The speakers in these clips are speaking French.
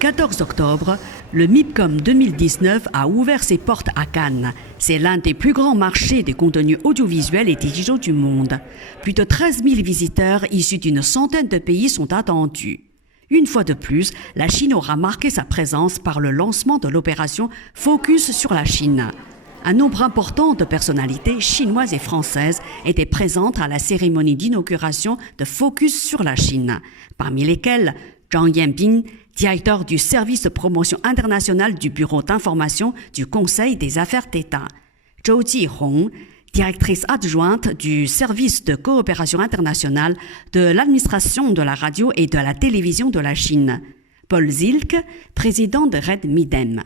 14 octobre, le MIPCOM 2019 a ouvert ses portes à Cannes. C'est l'un des plus grands marchés des contenus audiovisuels et digitaux du monde. Plus de 13 000 visiteurs issus d'une centaine de pays sont attendus. Une fois de plus, la Chine aura marqué sa présence par le lancement de l'opération Focus sur la Chine. Un nombre important de personnalités chinoises et françaises étaient présentes à la cérémonie d'inauguration de Focus sur la Chine, parmi lesquelles Zhang Yanbing, directeur du service de promotion internationale du Bureau d'information du Conseil des affaires d'État, Zhou Jihong, directrice adjointe du service de coopération internationale de l'administration de la radio et de la télévision de la Chine, Paul Zilk, président de Red Midem.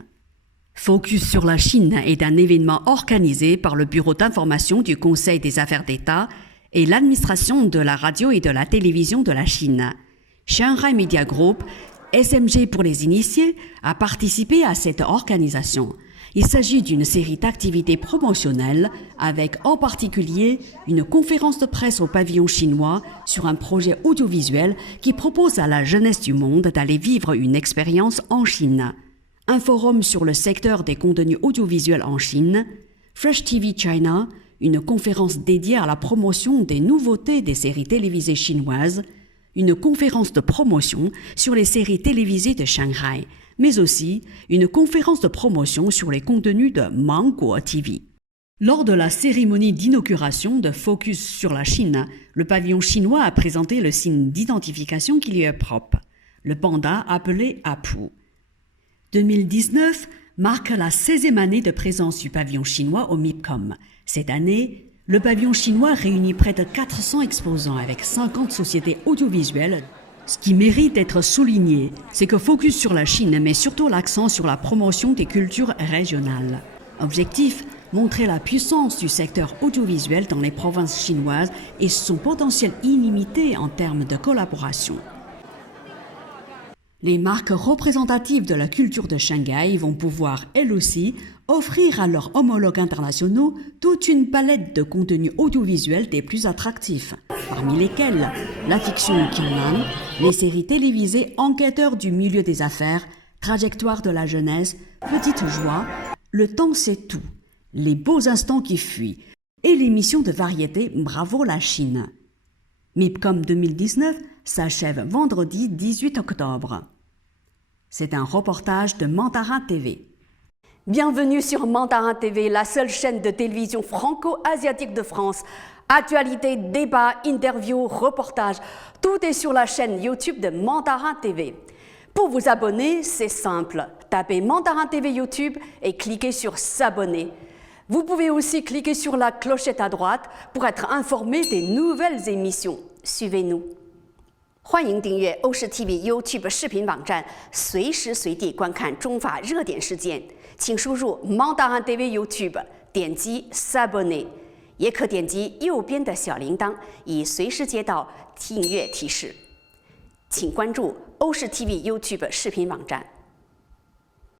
Focus sur la Chine est un événement organisé par le Bureau d'information du Conseil des affaires d'État et l'administration de la radio et de la télévision de la Chine. Shanghai Media Group, SMG pour les initiés, a participé à cette organisation. Il s'agit d'une série d'activités promotionnelles avec en particulier une conférence de presse au pavillon chinois sur un projet audiovisuel qui propose à la jeunesse du monde d'aller vivre une expérience en Chine. Un forum sur le secteur des contenus audiovisuels en Chine, Fresh TV China, une conférence dédiée à la promotion des nouveautés des séries télévisées chinoises, une conférence de promotion sur les séries télévisées de Shanghai, mais aussi une conférence de promotion sur les contenus de Manguo TV. Lors de la cérémonie d'inauguration de Focus sur la Chine, le pavillon chinois a présenté le signe d'identification qui lui est propre, le panda appelé Apu. 2019 marque la 16e année de présence du pavillon chinois au MIPCOM. Cette année, le pavillon chinois réunit près de 400 exposants avec 50 sociétés audiovisuelles. Ce qui mérite d'être souligné, c'est que Focus sur la Chine met surtout l'accent sur la promotion des cultures régionales. Objectif, montrer la puissance du secteur audiovisuel dans les provinces chinoises et son potentiel illimité en termes de collaboration. Les marques représentatives de la culture de Shanghai vont pouvoir, elles aussi, offrir à leurs homologues internationaux toute une palette de contenus audiovisuels des plus attractifs, parmi lesquels la fiction Qiannan, les séries télévisées enquêteurs du milieu des affaires, Trajectoire de la jeunesse, Petite joie, Le temps c'est tout, Les beaux instants qui fuient et l'émission de variété Bravo la Chine. MIPCOM 2019 s'achève vendredi 18 octobre. C'est un reportage de Mandarin TV. Bienvenue sur Mandarin TV, la seule chaîne de télévision franco-asiatique de France. Actualité, débat, interviews, reportages, tout est sur la chaîne YouTube de Mandarin TV. Pour vous abonner, c'est simple. Tapez Mandarin TV YouTube et cliquez sur s'abonner. Vous pouvez aussi cliquer sur la clochette à droite pour être informé des nouvelles émissions. Suivez-nous. 欢迎订阅欧视 TV YouTube 视频网站，随时随地观看中法热点事件。请输入 Mandarin TV YouTube， 点击 S'abonner， 也可点击右边的小铃铛，以随时接到订阅提示。请关注欧视 TV YouTube 视频网站。